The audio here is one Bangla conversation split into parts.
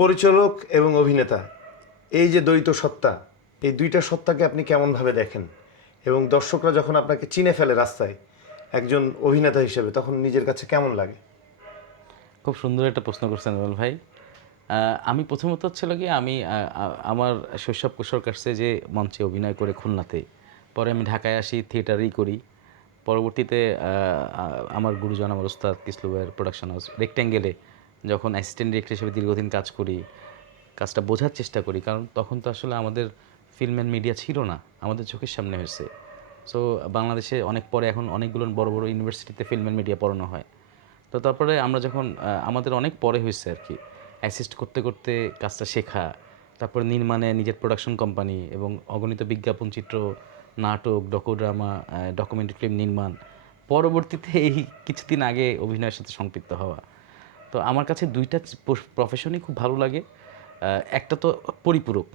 পরিচালক এবং অভিনেতা, এই যে দ্বৈত সত্তা, এই দুইটা সত্তাকে আপনি কেমনভাবে দেখেন? এবং দর্শকরা যখন আপনাকে চিনে ফেলে রাস্তায় একজন অভিনেতা হিসেবে, তখন নিজের কাছে কেমন লাগে? খুব সুন্দর একটা প্রশ্ন করছেন রুবেল ভাই। আমি প্রথমত হচ্ছিল কি আমি আমার শৈশব কৈশোর কাটছে যে মঞ্চে অভিনয় করে খুলনাতে, পরে আমি ঢাকায় আসি, থিয়েটারেই করি। পরবর্তীতে আমার গুরুজন, আমার ওস্তাদ কিসলুবের প্রোডাকশন হাউস রেক্ট্যাঙ্গেলে যখন অ্যাসিস্ট্যান্ট ডিরেক্টর হিসেবে দীর্ঘদিন কাজ করি, কাজটা বোঝার চেষ্টা করি, কারণ তখন তো আসলে আমাদের ফিল্ম অ্যান্ড মিডিয়া ছিল না, আমাদের চোখের সামনে হয়েছে। সো বাংলাদেশে অনেক পরে এখন অনেকগুলো বড় বড় ইউনিভার্সিটিতে ফিল্ম অ্যান্ড মিডিয়া পড়ানো হয়। তো তারপরে আমরা যখন আমাদের অনেক পরে হয়েছে আর কি অ্যাসিস্ট করতে করতে কাজটা শেখা, তারপরে নির্মাণে নিজের প্রোডাকশন কোম্পানি এবং অগণিত বিজ্ঞাপন চিত্র, নাটক ডকুড্রামা ডকুমেন্টারি ফিল্ম নির্মাণ, পরবর্তীতে এই কিছুদিন আগে অভিনয়ের সাথে সম্পৃক্ত হওয়া। তো আমার কাছে দুইটা প্রফেশনই খুব ভালো লাগে। একটা তো পরিপূরক।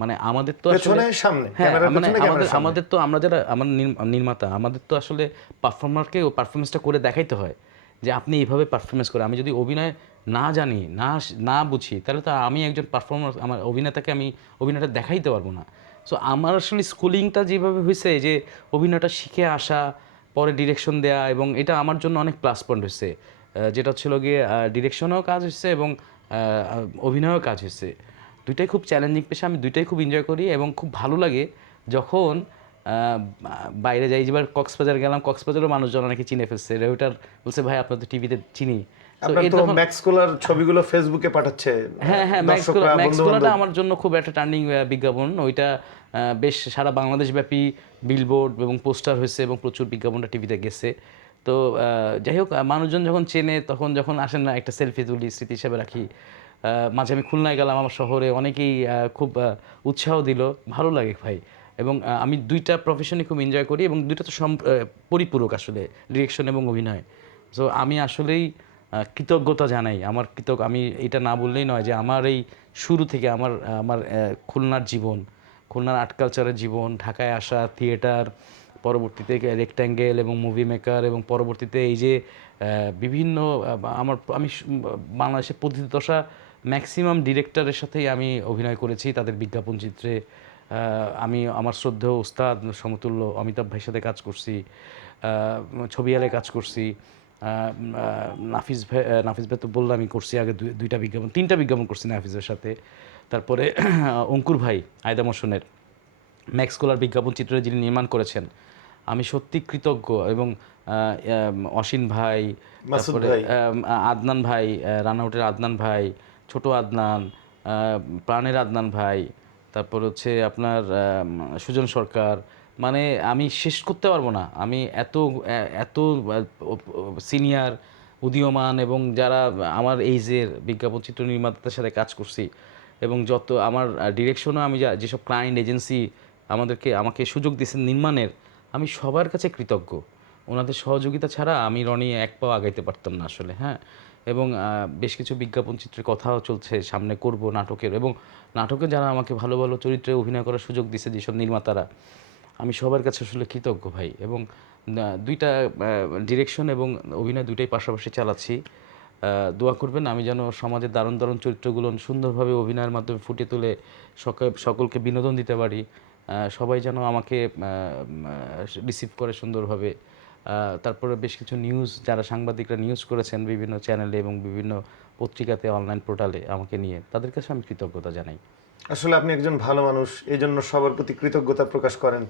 মানে আমাদের তো আসলে সামনে হ্যাঁ মানে আমাদের আমাদের তো আমরা যারা আমার নির্মাতা আমাদের তো আসলে পারফর্মারকে ও পারফরমেন্সটা করে দেখাইতে হয় যে আপনি এইভাবে পারফরমেন্স করে আমি যদি অভিনয় না জানি না না বুঝি তাহলে তো আমি একজন পারফর্মার আমার অভিনেতাকে আমি অভিনয়টা দেখাইতে পারব না। সো আমার আসলে স্কুলিংটা যেভাবে হয়েছে যে অভিনয়টা শিখে আসা পরে ডিরেকশন দেয়া এবং এটা আমার জন্য অনেক প্লাস পয়েন্ট হয়েছে যেটা ছিল গিয়ে ডিরেকশনও কাজ হচ্ছে এবং অভিনয়ও কাজ হয়েছে দুইটাই খুব চ্যালেঞ্জিং পেশা আমি দুইটাই খুব এনজয় করি এবং খুব ভালো লাগে যখন বাইরে যাই যেবার কক্সবাজার গেলাম কক্সবাজারও মানুষজন অনেকে চিনে ফেলছে। রেউটার বলছে ভাই আপনার তো টিভিতে চিনি। ছবিগুলো ফেসবুকে পাঠাচ্ছে হ্যাঁ হ্যাঁ আমার জন্য খুব একটা টার্নিং বিজ্ঞাপন। ওইটা বেশ সারা বাংলাদেশ ব্যাপী বিলবোর্ড এবং পোস্টার হয়েছে এবং প্রচুর বিজ্ঞাপনটা টিভিতে গেছে। তো যাই হোক মানুষজন যখন চেনে, তখন যখন আসেন না, একটা সেলফি তুলি, স্মৃতি হিসেবে রাখি। মাঝে আমি খুলনায় গেলাম আমার শহরে, অনেকেই খুব উৎসাহ দিল। ভালো লাগে ভাই। এবং আমি দুইটা প্রফেশনই খুব এনজয় করি এবং দুইটা তো পরিপূরক আসলে ডিরেকশন এবং অভিনয়। সো আমি আসলেই কৃতজ্ঞতা জানাই। আমার কৃতজ্ঞ, আমি এটা না বললেই নয় যে আমার এই শুরু থেকে আমার আমার খুলনার জীবন, খুলনার আর্ট কালচারের জীবন, ঢাকায় আসা থিয়েটার পরবর্তীতে রেক্ট্যাঙ্গেল এবং মুভি মেকার এবং পরবর্তীতে এই যে বিভিন্ন আমার আমি বাংলাদেশের প্রতিদশা ম্যাক্সিমাম ডিরেক্টরের সাথেই আমি অভিনয় করেছি। তাদের বিজ্ঞাপন চিত্রে আমি আমার শ্রদ্ধেয় উস্তাদ সমতুল্য অমিতাভ ভাইয়ের সাথে কাজ করছি আহ, ছবি আলে কাজ করছি নাফিস ভাই নাফিস ভাই তো বললামই করছি আগে দুই- দুইটা বিজ্ঞাপন তিনটা বিজ্ঞাপন করছি নাফিসের সাথে। তারপরে অঙ্কুর ভাই আয়দা মোশনের ম্যাক্স কোলার বিজ্ঞাপন চিত্র যিনি নির্মাণ করেছেন আমি সত্যি কৃতজ্ঞ এবং অসীন ভাই তারপরে আদনান ভাই রানাউটের আদনান ভাই ছোট আদনান প্রাণের আদনান ভাই তারপর হচ্ছে আপনার সুজন সরকার। মানে আমি শেষ করতে পারব না। আমি এত এত সিনিয়র উদীয়মান এবং যারা আমার এইজের বিজ্ঞাপন চিত্র নির্মাতাদের সাথে কাজ করছি এবং যত আমার ডিরেকশনও আমি যা যেসব ক্লায়েন্ট এজেন্সি আমাদেরকে আমাকে সুযোগ দিয়েছেন নির্মাণের আমি সবার কাছে কৃতজ্ঞ। ওনাদের সহযোগিতা ছাড়া আমি রনি এক পাও আগাইতে পারতাম না আসলে হ্যাঁ? এবং বেশ কিছু বিজ্ঞাপন চিত্রের কথাও চলছে, সামনে করব নাটকের। এবং নাটকে যারা আমাকে ভালো ভালো চরিত্রে অভিনয় করার সুযোগ দিছে যেসব নির্মাতারা, আমি সবার কাছে আসলে কৃতজ্ঞ ভাই। এবং দুইটা ডিরেকশন এবং অভিনয় দুইটাই পাশাপাশি চালাচ্ছি। দোয়া করবেন আমি যেন সমাজের দারুণ দারুণ চরিত্রগুলো সুন্দরভাবে অভিনয়ের মাধ্যমে ফুটিয়ে তুলে সকা- সকলকে বিনোদন দিতে পারি। সবাই যেন আমাকে রিসিভ করে সুন্দরভাবে। তারপরে বেশ কিছু নিউজ যারা সাংবাদিকরা নিউজ করেছেন বিভিন্ন চ্যানেলে এবং বিভিন্ন পত্রিকাতে অনলাইন পোর্টালে আমাকে নিয়ে, তাদের কাছে আমি কৃতজ্ঞতা জানাই। আসলে আপনি একজন ভালো মানুষ এই জন্য সবার প্রতি কৃতজ্ঞতা প্রকাশ করেন।